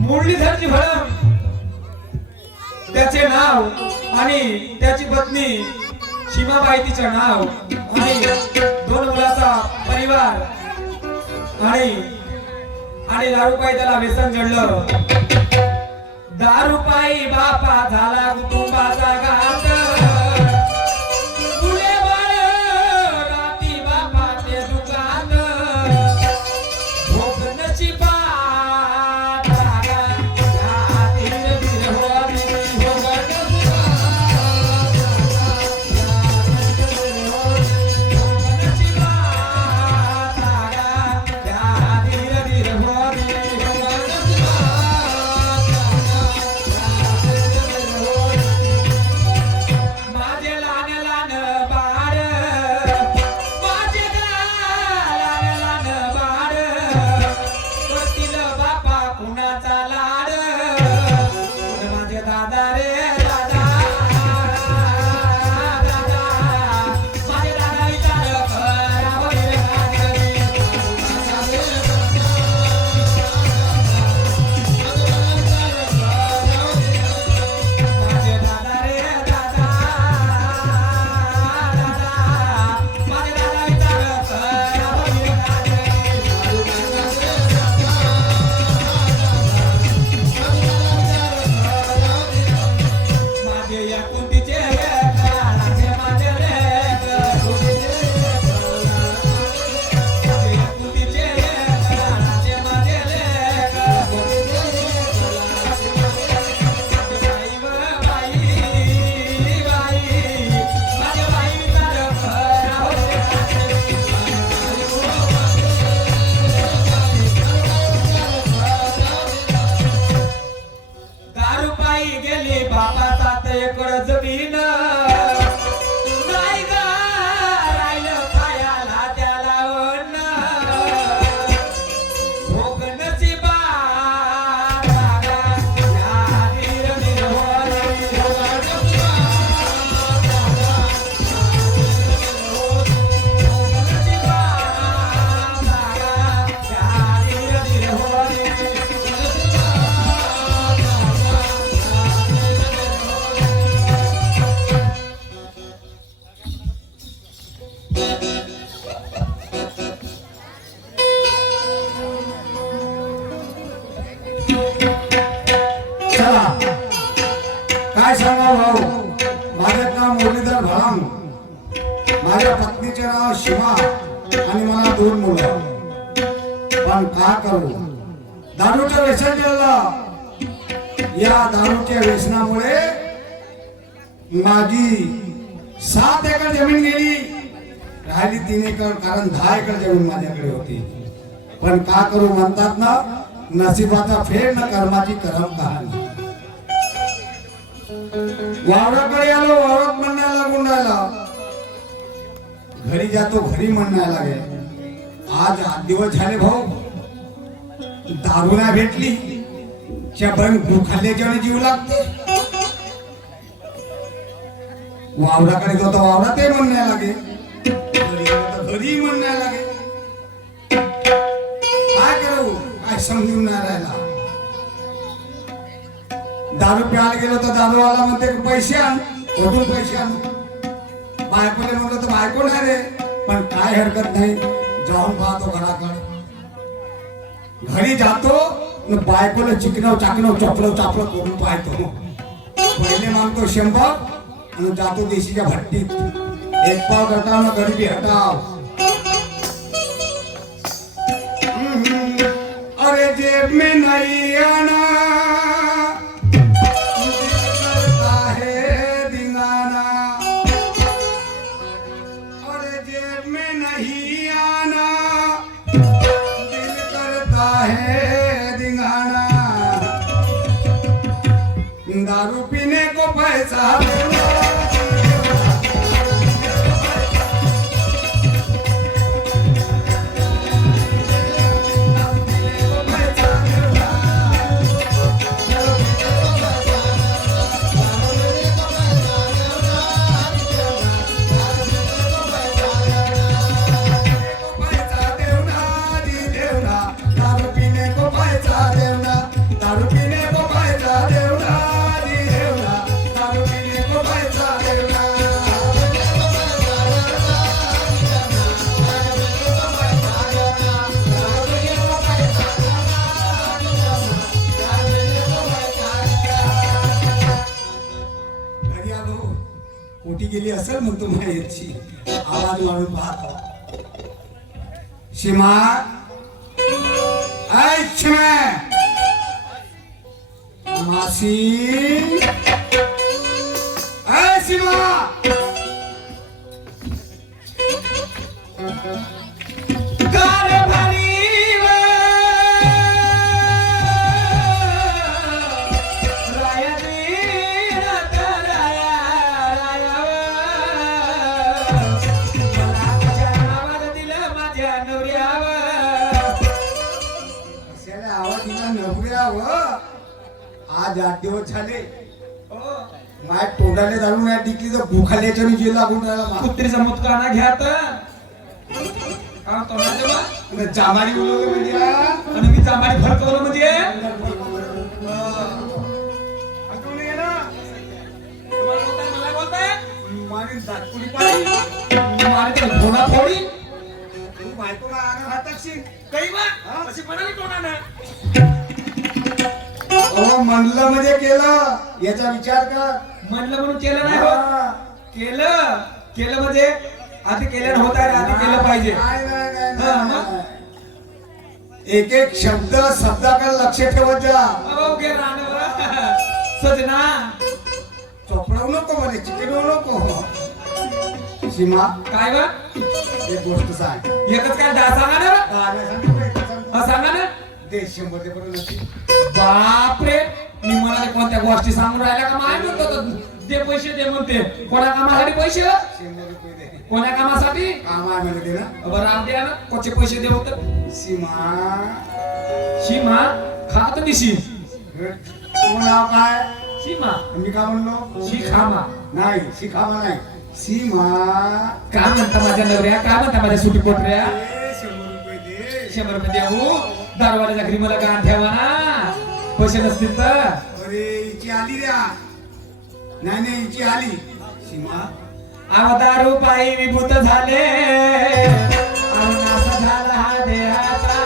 मुरलीधरजी भडम त्याचे नाव आणि त्याची पत्नी सीमाबाई तिचं नाव आणि दोन मुलाचा परिवार आणि दारूपायी त्याला व्यसन जडलं. दारूपायी बापा झाला कुटुंबाचा घात. फुले बाळ राती बापाचे दुकान. भोग नशिबा काय सांगा भाऊ. माझे नाव मुरलीधर भडम. माझ्या पत्नीचे नाव सीमा आणि मला 2 मुलं. पण का करू, दारूचं व्यसन केलं. या दारूच्या व्यसनामुळे माझी 7 एकर जमीन गेली. राहिली 3 एकर, कारण 10 एकर जमीन माझ्याकडे होती. पण का करू, म्हणतात ना, नशिबाचा फेड न कर्माची करम कहाणी. वावराकडे आलो, वावरात म्हणण्याला गुंडायला. घरी जातो, घरी म्हणण्याला लागेल. आज 8 दिवस झाले भाऊ, दारू नाही भेटली. खाल्ल्याच्याने जीव लागते. वावराकडे जो तो वावरा ते म्हणण्या लागे, घरी गेलो तर घरी म्हणण्या लागे. काय करू, काय समजून नाही राहिला. दारू प्यायला गेलो तर दारूवाला म्हणते पैसे आण, कुठून पैसे आण. बायकोले म्हणलं तर बायको नाही रे, पण काय हरकत नाही, जाऊन पाहतो घराकडे. घरी जातो न बायकोला चिकनव चाकनव चपलव चापलं करून पाहतो. पहिले मागतो 100 आणि जातो देशीच्या भट्टीत. एक पाव करता ना गरीबी हटाव. अरे जेब में नहीं आना, दिल करता है दिंगाना. अरे जेब में नहीं आना, दिल करता है दिंगाना. दारू पीने को पैसा देना, कुठे गेली असेल म्हणतो माहिती. आवाज मारून पाहतो. शिमा, ऐ शिमा, मासी, ऐ शिमा. आज 8 दिवस झाले माय तोंडाले जाणून नाही टिकली तर भूखाल्याच्या जीव लागून राहिला. कुत्रीचा मुतकाना घ्या तर का तोंडाचे बा जामारी बोलवलं म्हणजे आणि मी जामारी फरकवलं म्हणजे आठवण ये ना. मला बोलताय मारी दातपुरी पाहिजे, मारे तर घोडा फोडी तू बायकोला आणा हाताशी काही बा अशी म्हणाली तोंडानं. म्हणलं म्हणजे केलं, याचा विचार कर. म्हणलं म्हणून केलं नाही होत. केलं केलं म्हणजे आधी केल्यानं होत आहे, आधी केलं पाहिजे. एक एक शब्दाकडे लक्ष ठेवत जा. सजना चोपडवू नको म्हणे, चिकटवू नको. सीमा काय बा एक गोष्ट सांग. एकच काय सांगा ना, सांगा ना. 100 मध्ये पर्यंत बापरे, मी म्हणाले कोणत्या गोष्टी सांगून राहिल्या का? माय म्हणतो दे पैसे दे म्हणते. कोणा कामासाठी पैसे? 100 रुपये दे. कोण्या कामासाठी? काम आहे म्हणते ना. बरं राम द्या ना, कोणचे पैसे देऊ तर. सीमा, सीमा खात दिशी. तुझं नाव काय? सीमा. मी काय म्हणलो? शिखामा नाही, शिखामा नाही, सीमा. काय म्हणता माझ्या नवऱ्या, काय म्हणता माझ्या सुटी पोटऱ्या? 100 रुपये दे. 100 रुपये देऊ. दारवाड्याच्या घरी मला गाण ठेवा ना, पैसे नसतील तर. अरे हिची आली रे. नाही नाही, हिची आली. सीमा, आव दारू पायी विभूत झाले, आव नाश झाला हा देहाचा.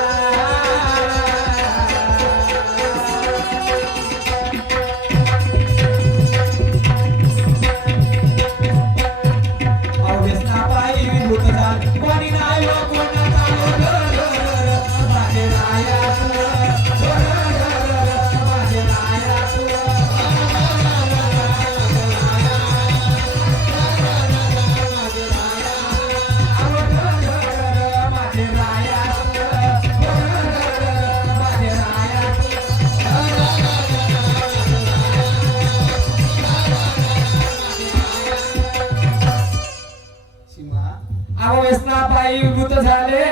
आव व्यसना पायी विभूत झाले, कोणी नाही व कोणाचा माझे राया माझे राया अहो व्यसना पायी विभूत झाले,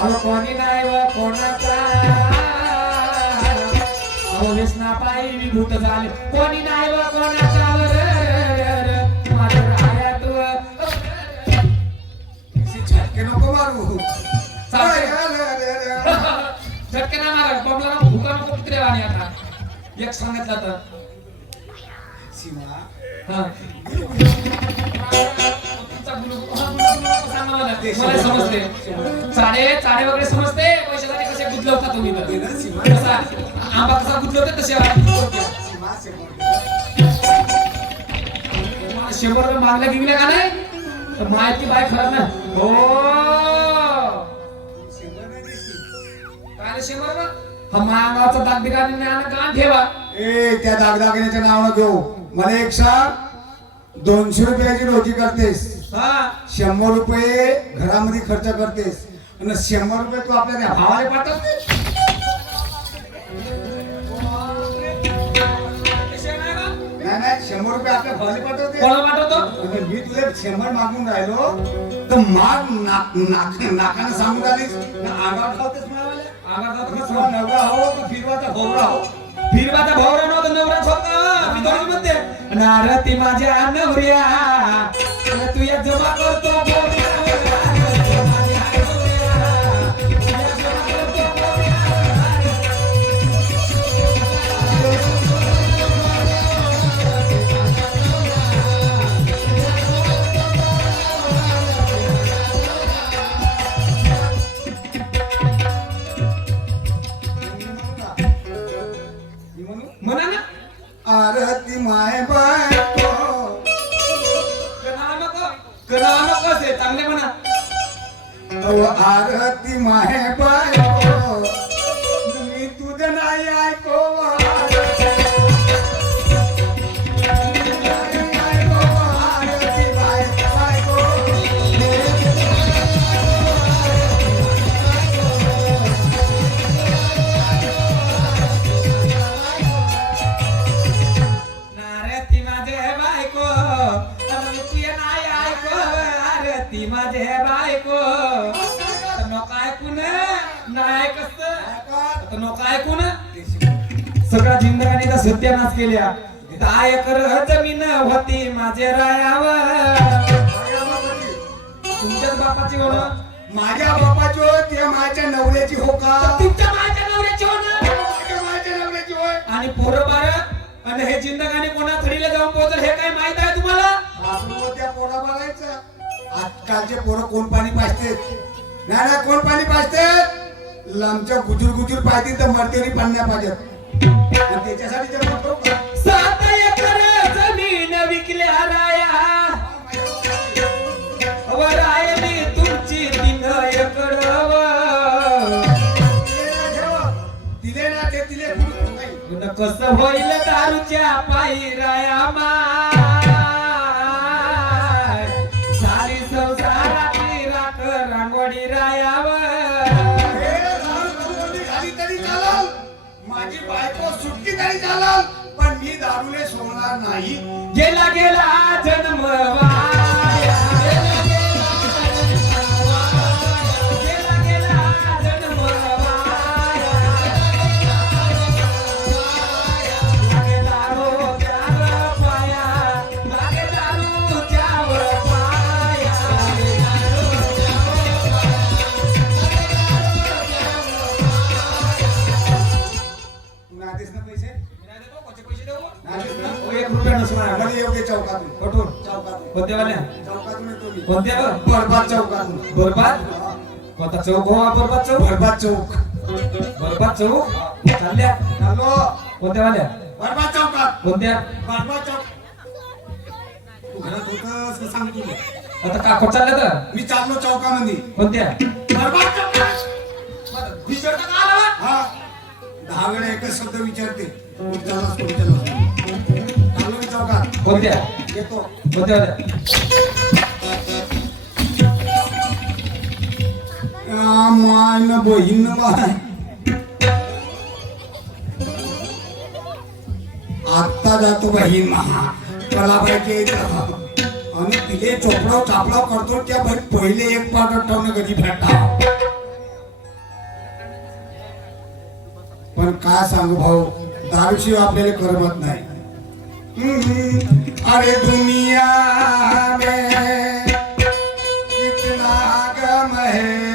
अहो कोणी नाही व कोणाचा. अहो व्यसना पायी विभूत झाले, कोणी नाही व कोणाचा. मारू चालतंय. अरे, अरे, अरे, अरे. झटके नाही मारा बॉम्बला भुका नको कुत्रे आणि आता एक सांगितलं तर सीमा हा. तुमचा सांगा मला. मला समजते चाडे वगैरे समजते पैशासाठी कसे गुंतवता तुम्ही तर कसा आंबा कसा गुंतवते तसे सीमा शंभर रुपये मागल्या गिंगल्या का नाही तर माहिती बाय खरं ना हो काय 100 रुपये हा मागाचा दागदिगाने ज्ञान कान ठेवा ए त्या दागदागिन्याच्या नावानं घेऊ मला एक सांग 200 रुपयाची रोजी करतेस हा 100 रुपये घरामध्ये खर्च करतेस आणि 100 रुपये तू आपल्या त्या भावाला पाठवतेस नाही नाही 100 रुपये आपल्या भावाला पाठवते कोणाला पाठवतो आणि मी तुला 100 मागून राहिलो तर माग नाकानं सांगून आलीस ना आगाव खावतेस मला आगार जातो का तुला नवरा हो का फिरवाचा भोवरा हो फिरवाचा भावरा नव्हता नवराच होता मी दोन्ही म्हणते नारती माझ्या नवऱ्या तू या जमा करतो बोऱ्या. म्हणा ना आरती माय बायको करा नको असे चांगले म्हणा अहो आरती माय बायको मी तुझं नाही ऐको आरती माय बायको नारती माझे बायको तू ये नाही ऐको आरती माझे बायको नको ऐकून नाही कस नको ऐकून सगळ्या जिंदगानीचा सत्यानाश केल्या काय कर जमीन होती माझे रायावर तुमच्याच बापाची होण माझ्या बापाची होय त्या माझ्या नवऱ्याची हो का तुमच्या माझ्या नवऱ्याची होण माझ्या नवऱ्याची होय आणि पोरं बार आणि हे जिंदगानी कोणा थडीला जाऊन पोहोचल हे काय माहित आहे तुम्हाला आपण त्या पोरा बघायचं आजकालचे पोरं कोण पाणी पाजतेत नाही ना कोण पाणी पाजतेत लांबच्या गुजूर पाहिजे तर मरतेरी पाण्या पाहिजेत आणि त्याच्यासाठी ते म्हणतो 7 एकर जमीन विकल्या राया वरायली तुमची 3 एकर दिले ना ते दिले नाही कसं होईल दारूच्या पायी राया माय सारी संसाराची राख रांगोळी रायावर झाली तरी चालल माझी बायको सुटली तरी चालल पण मी दारूले सोडणार नाही गेला जन्म वाया गेला जन्म वाया लागे दारू त्यावर पाया लागे दारू त्यावर पाया तू नादेस ना पैसे पैसे देऊ नादेस ना 1 रुपया नसणार मला येऊ दे चौकातून कुठून चौकातून कोणत्या वाल्या चौकातून येतो मी कोणत्या ग? बरबाद चौकातून बरबाद कोणता चौक हो हा बरबाद चौक बरबाद चौक बरबाद चौक चालल्या हॅलो कोणत्या वाल्या बरबाद चौकात कोणत्या बरबाद चौक तू घरात होतस का सांग तू आता काकोड चालल्या तर मी चाललो चौकामध्ये कोणत्या बरबाद चौकात विचारता का आला? हा 10 वेळा एकच शब्द विचारते कुठे चाललास कुठे चाललास चाललो मी चौकात कोणत्या येतो कोणत्या वाल्या मान बहीण बाय आता जातो बहीण महा मला पाहिजे आणि तिले चोपडाव चापडाव करतो त्या पहिले एक पाठ ठेवणं कधी भेटा पण काय सांगू भाऊ दारूशिवाय आपल्याला करमत नाही अरे दुनिया में कितना गम है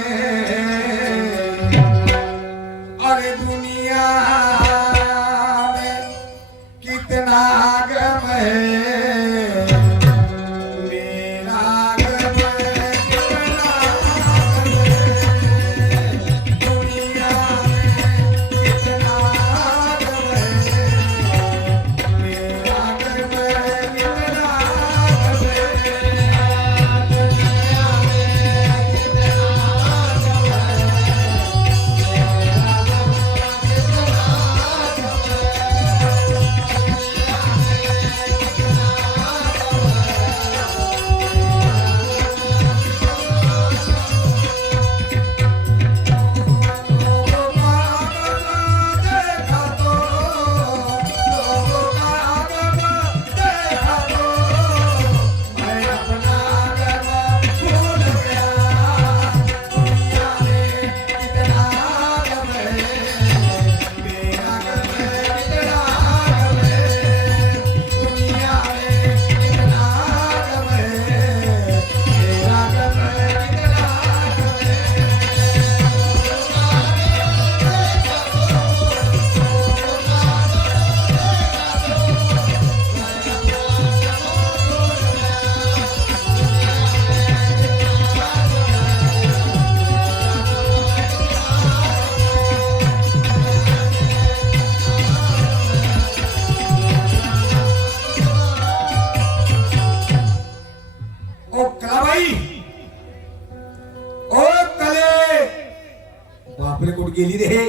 कपडे कुठे गेली रे?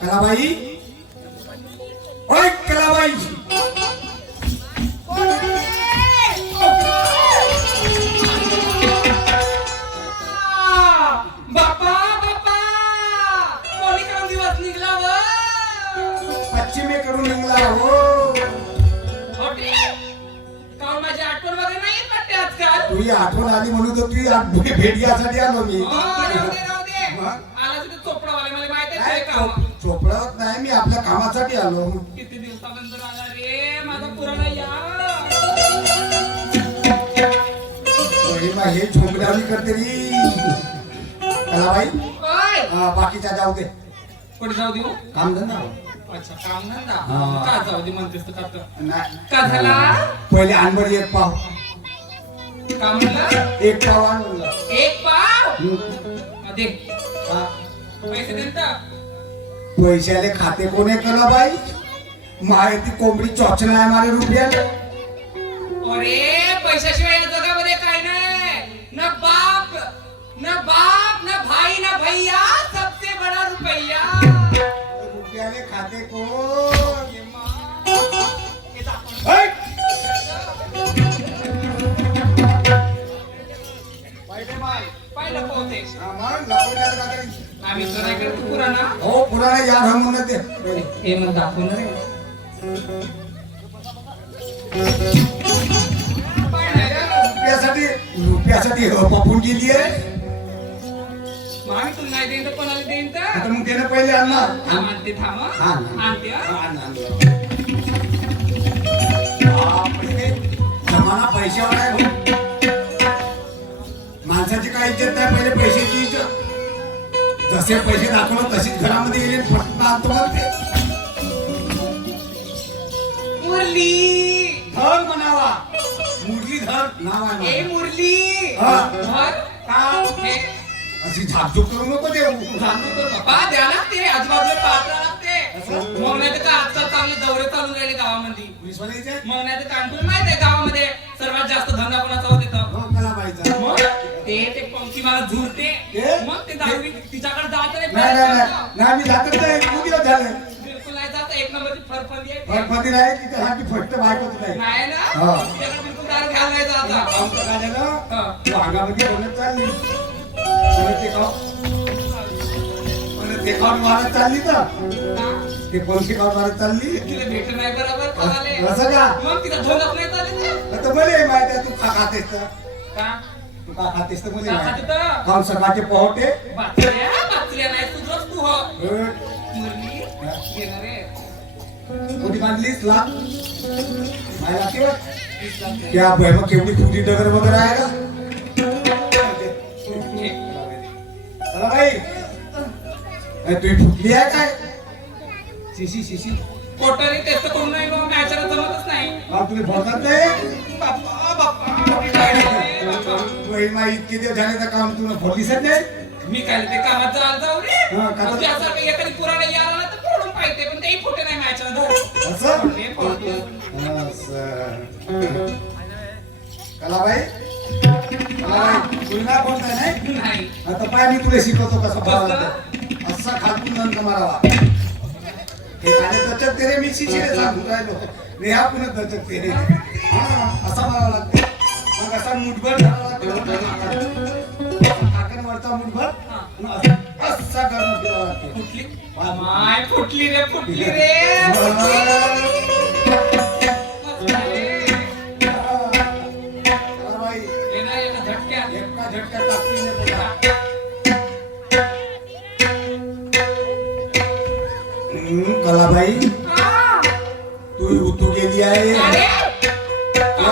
कलाबाई, ओय कलाबाई, बाप्पा बाप्पा कोणी काम दिवस निघला व पश्चिमेकडून निघला हो. काऊन माझी आठवण वगैरे नाही येत वाटते आजकाल. तुझी आठवण आली म्हणून तर तुझी भेट घ्यासाठी आलो मी. राहू दे आला तिथे चोपडावाले मला माहिती आहे काम. चोपडत नाही, मी आपल्या कामासाठी आलो. किती दिवसानंतर आला रे माझा पुराणा यार. महिमा हे झोंबडावली करते री. कलाबाई, ओय बाकीच्या जाऊ दे, कुठे जाऊ देऊ. काम धंदा. अच्छा काम धंदा हा. का जाऊ दे म्हणतेस तर का नाही. का झाला. पहिले आणबर एक पाव. का म्हणलं एक पाव आण म्हणलं. एक पाव हम्म. दे हा. पैसे देता. पैशाले खाते कोणे कलाबाई? माहिती कोंबडी चोचना आहे मारे रुपयाला. अरे पैशाशिवाय या जगामध्ये काय नाही. न बाप न भाई न भैया सबसे बड़ा रुपया. रुपयाले खाते कोण? ऐ! पहिले बाय. पाहिलं पोहते मग लावण्यात का करी? आम्ही तर नाही करतो पुराणा. हो पुराणे यार हम म्हणत ते. हे मग दाखवून रे रुपयासाठी पपून गेली आहे. मग आम्ही तुला नाही देईन तर कोणाला देईन तर. आता मग त्याने पहिले आणणार. आणते थांब हा. आणते हा. जमाना पैशावर आहे हो. माणसाची काय इज्जत नाही, पहिले पैशाची इज्जत. जसे पैसे दाखवलं तशीच घरामध्ये गेले पटकन आणतो मग ते. मुरली धर म्हणावा, मुरलीधर नाव आहे ए माझं. मुरली हा. धर. का? हे अशी झापझूप करू नको देऊ. सांगतो तर बाबा द्या लागते आजूबाजूला पाहत लागते. मग नाही तर का आजकाल चांगले दौरे चालू राहिले गावामध्ये. पोलीसवाले इथे? मग नाही तर कांटून माहिती आहे गावामध्ये सर्वात जास्त धंदा कोणाचा होत येतं. हो, कलाबाईचा. मग ते पंक्ती मला झुरते. ते? मग ते दारू तिच्याकडे जात नाही. नाही नाही नाही नाही, मी जातच नाही. खूप दिवस झाले. बिलकुल नाही जात. एक नंबरची फरफंदी आहे. फटफटी नाही, तिच्यासाठी फट्ट बायकोच नाही. नाही ना हा. त्याला बिलकुल दारू घ्यायला नाही जात आता. आमचं काय झालं? हा. वाघामध्ये बोलत चालली. परत ते खाऊ. परत ते खाऊन मारत चालली तर. का? ते कोणती खाऊन मारत चालली? तिला भेट नाही बरोबर कोणाले. असं का? मग तिला धोलत नाही चालेल. आता मला हे माहिती आहे तू का खातेस तर. का तू का खातेस तर मला का माहिती खाते आहे. तर? खाऊन सकाळचे पोहटे. बाचल्या नाही तुझंच तू हो. मुरली येणार रे. कोणी बांधलीस ला? मायला किंवा क्या बहिण केवढी फुटी डगर वगैरे आहे का? हे. चला बाई, तुम्ही फुटली आहे काय? शिशी शिशी कोटारी टेस्ट करून नाही मग मॅचला जमतच नाही. तुम्ही बोलतात नाही. बाप्पा बाप्पा मी काय रे बाप्पा. बहिणमा इतके दिवस झाले तर काम तुला फोडलीच नाही. मी काय ते कामात जाऊ रे. हा, का? तुझ्यासारखं एखादी पुराणे यायला ना तर फोडून पाहिजे पण तेही फुटे नाही मॅचला धर. असं हे फोडतो. कलाबाई, कलाबाई तुला नाही बोलताय नाही. नाही आता पाय मी तुला शिकवतो कसं बोलावं. असा खालून दंड मारावा. हे गाणे दचकते रे, मी शिशीने सांगून राहिलो. नेहा पुन्हा दचकते रे. असा मारावा लागते. मग असा मुठभर धरावा लागतो. काकण वरचा मुठभर असा करून फिरावा लागते. फुटली माय फुटली रे फुटली रे. कलाबाई, येणार एका झटक्यात. एका झटक्यात टाकली नाही तुला. कलाबाई, हा. तू गेली आहे. अरे का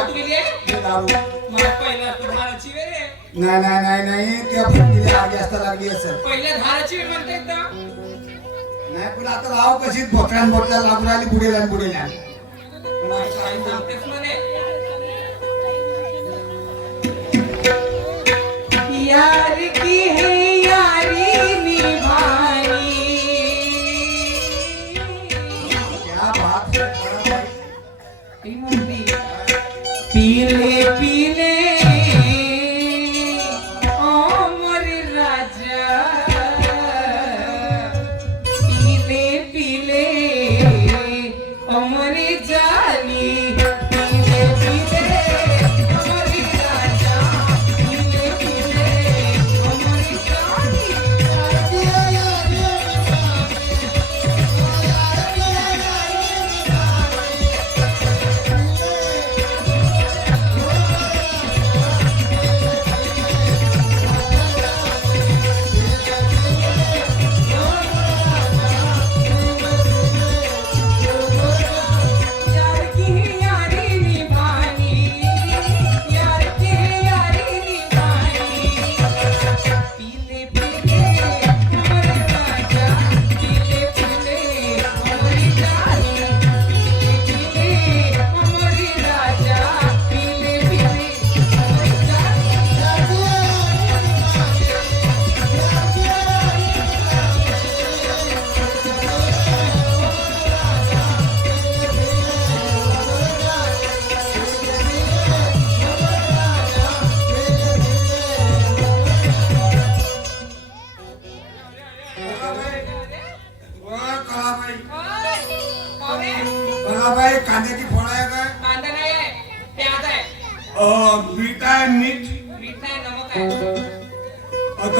तू गेली आहे? हे दारू. मला पहिला तर धाराची वेळ आहे. नाही नाही नाही नाही, त्या फुटलेल्या आगी असता लागली असेल. पहिल्या धाराची वेळ म्हणता एकदा. नाही पण आता राव कशी बोकड्यान बोकड्या लागून राहिली बुडेल्या बुडेल्या. काय सांगतेस म्हणे. यार की है यारी निभानी. क्या बात है कलाबाई. पीले पीले ओ मोर राजा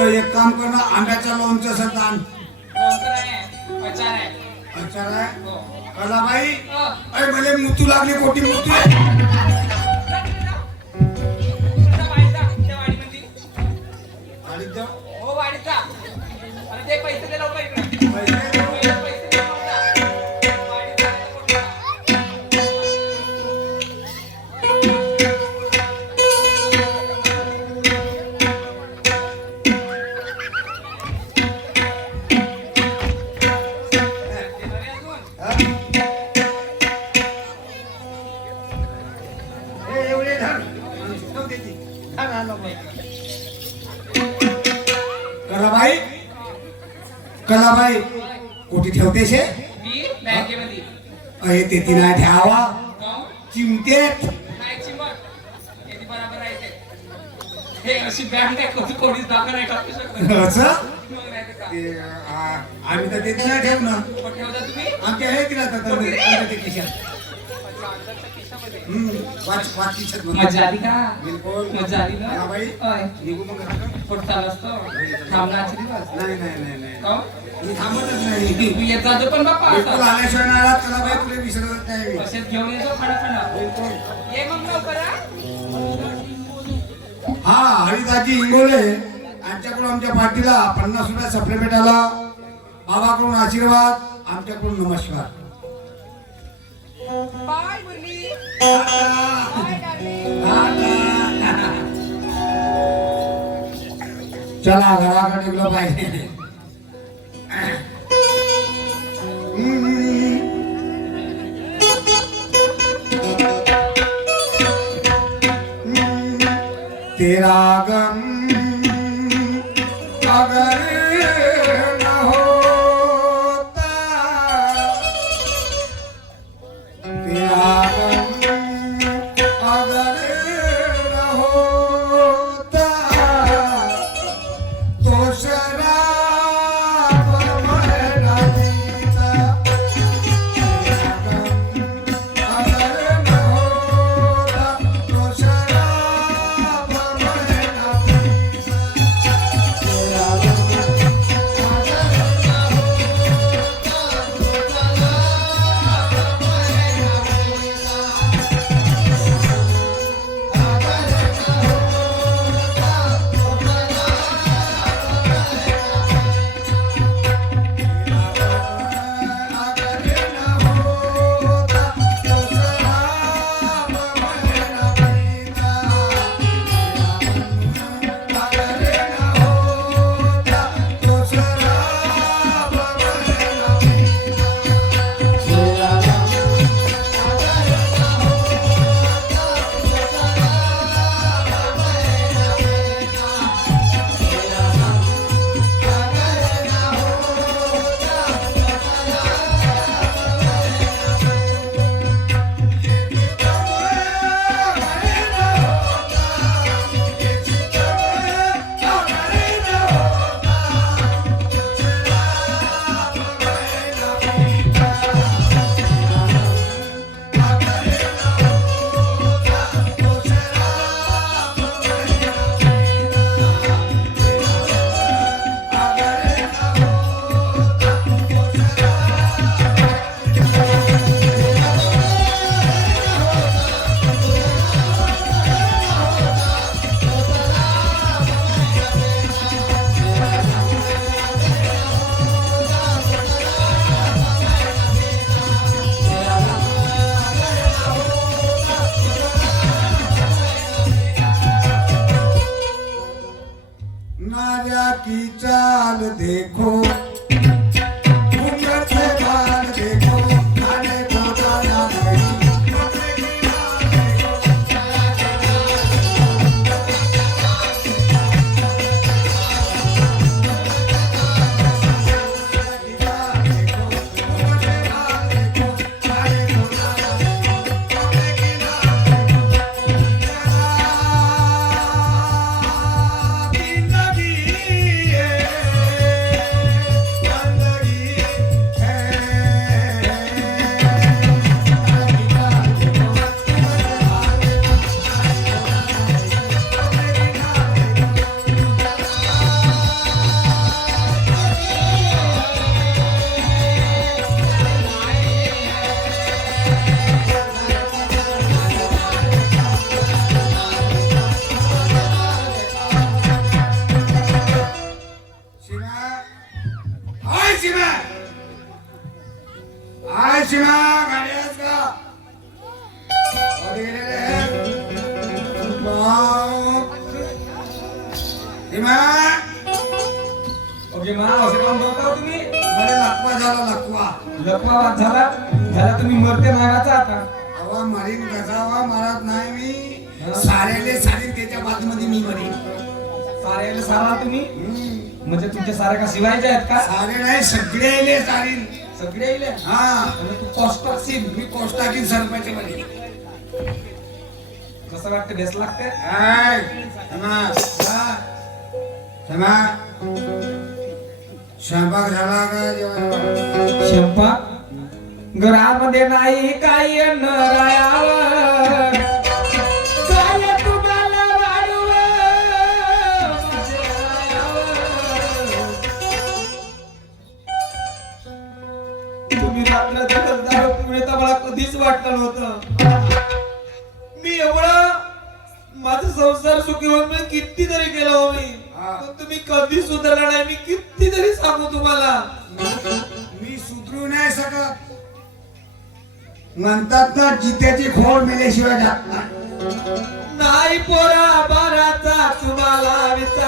तर एक काम कर ना, आंब्याच्या लोणचं सतान कोणतं नाही, विचार आहे. अच्छा काय हो. कलाबाई हो. अरे भले मुतू लागली कोटी मुतू त्या वाडीमध्ये. आणि देव हो, वाडीत जा. आणि ते पैसे दे लवकर इकडे. पैसे देऊ. पैसे दे लवकर. वाडीत जा, कोटी जा. हा? हे एवढे धर. ठेव दे ती. धर हा नको. कलाबाई कलाबाई कोटी ठेवते शे मी बँकेमध्ये. अहे ते ती नाही ठेवा हो? चिमतेत नाही चिमट. किती बरोबर आहे ते. हे अशी बँक आहे, कोणीच दाखल नाही टाकू शकत. असं मग नाही तर का? ते, आम्ही तर ते नाही ठेवणं कुठे ठेवता तुम्ही? आमच्या आहे तिला आता कोटी रे? आमच्या खिशात अच्छा, अंदरच्या खिशामध्ये. पाच पाच खिशात मजा आली का? बिलकुल मजा आली ना? कलाबाई होय. निघू मग आता? कुठं चालू असतो? थांबण्याचे दिवस. नाही नाही नाही नाही हो? मी थांबतच नाही तू येत जातो पण बाप्पा बिलकुल असा. आल्याशिवाय नाही आला कलाबाई तुला विसरत नाही मी. असेच घेऊन येतो खाणं खाणं. बिलकुल ये मग लवकर हा. हा हरिदाजी इंगोले यांच्याकडून आमच्या पार्टीला 50 रुपये सप्लिमेंट आला. बाबाकडून आशीर्वाद, आमच्याकडून नमस्कार. बाय मुरली. चला घराकडे निघलो पाहिजे. तेरा गम अगर न होता, तेरा गम अगर न होता, तो शराब मैं न पीता. तेरा गम अगर न होता, तो शराब मैं न पीता. तेरा गम नारिया की चाल देखो, घूंघट से बाल देखो, खाने को दाना नहीं, कपड़े की लाल देखो, की चाल देखो, घूंघट से बाल देखो, खाने को दाना नहीं, कपड़े की लाल देखो. सीमा ओके मा असे काम करता तुम्ही मला लकवा झाला लकवा लकवा वाद झाला झाला तुम्ही मरते नागाचा आता हवा मरीन कसावा मारत नाही मी सारेले सारी त्याच्या बाजूमध्ये मी मरीन सारे सारा तुम्ही म्हणजे तुमचे सारे का शिवायचे आहेत का सारे नाही सगळे सारीन सगळे येले हा म्हणजे तू कॉस्ट टाकशील मी कोष्टाकीन सरपंच मध्ये कसं वाटतं बेस लागते स्वयंपाक झाला का जेवण स्वयंपाक घरामध्ये नाही काही अन्न रायावर काय तुम्हाला वाढवं माझे रायावर. तुम्ही रात्र दिवस दारू पिऊन तर मला कधीच वाटलं नव्हतं मी एवढं माझा संसार सुखी होऊन मी कितीतरी केलं हो मी पण तुम्ही कधी सुधारला नाही मी कितीतरी सांगू तुम्हाला मी सुधरू नाही शकत म्हणतात ना जित्याची खोड मेल्याशिवाय जात नाही नाही पोरा बाराचा तुम्हाला विचार